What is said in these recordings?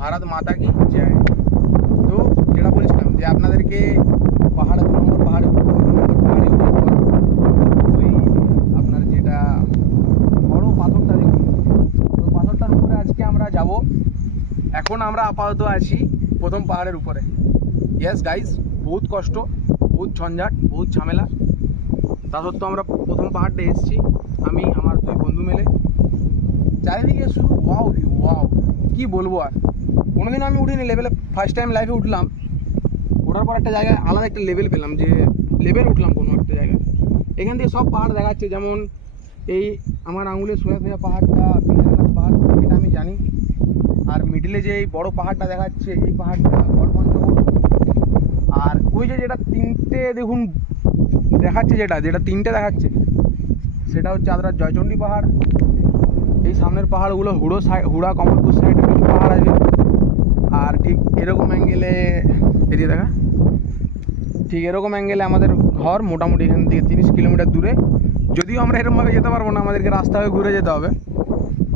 ভারত মাতা কি জয়। তো যেটা বলছিলাম যে আপনাদেরকে পাহাড়ে 2 নম্বর পাহাড়ে উঠবো, 2 নম্বর পাহাড়ে উঠবো ওই আপনার যেটা বড় পাথরটা দেখুন, ওই পাথরটার উপরে আজকে আমরা যাব। এখন আমরা আপাতত আছি প্রথম পাহাড়ের উপরে। ইয়েস গাইজ, বহুত কষ্ট, বহুত ঝঞ্ঝাট, বহুত ঝামেলা, তা সত্ত্বেও আমরা প্রথম পাহাড়টা এসেছি আমি আমার 2 বন্ধু মিলে। চারিদিকে শুধু ওয়াও ভিউ, ওয়াও কী বলবো। আর কোনোদিন আমি উঠিনি লেভেলে, ফার্স্ট টাইম লাইফে উঠলাম। ওঠার পর একটা জায়গায় আলাদা একটা লেভেল পেলাম, যে লেভেল উঠলাম কোনো একটা জায়গায়। এখান থেকে সব পাহাড় দেখাচ্ছে, যেমন এই আমার আঙুলের সোজা সোজা পাহাড়টা বিহারনাথ পাহাড়, এটা আমি জানি। আর মিডিলে যে এই বড়ো পাহাড়টা দেখাচ্ছে, এই পাহাড়টা গড়পঞ্চকোট। আর ওই যে যেটা 3টে দেখুন দেখাচ্ছে, যেটা 3টে দেখাচ্ছে, সেটা হচ্ছে আপনার জয়চণ্ডী পাহাড়। এই সামনের পাহাড়গুলো হুড়া কমলপুর সাইডে কিছু পাহাড় আছে। আর ঠিক এরকম অ্যাঙ্গেলে এদিকে দেখা, ঠিক এরকম অ্যাঙ্গেলে আমাদের ঘর, মোটামুটি এখান থেকে 30 কিলোমিটার দূরে। যদিও আমরা এরকমভাবে যেতে পারবো না, আমাদেরকে রাস্তা হয়ে ঘুরে যেতে হবে।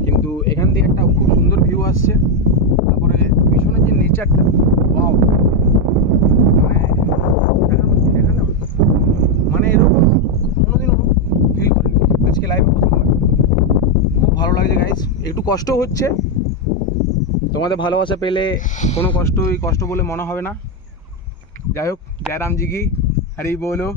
কিন্তু এখান থেকে একটা খুব সুন্দর ভিউ আসছে। তারপরে পিছনের যে নেচারটা, ওয়াও, মানে এরকম কোনোদিনও ফিল করিনি, আজকে লাইভে প্রথমবার। খুব ভালো লাগছে গাইস, একটু কষ্ট হচ্ছে। তোমাদের ভালোবাসা পেলে কোনো কষ্ট বলে মনে হবে না। যাই হোক, জয় রামজি কি হরি বলো।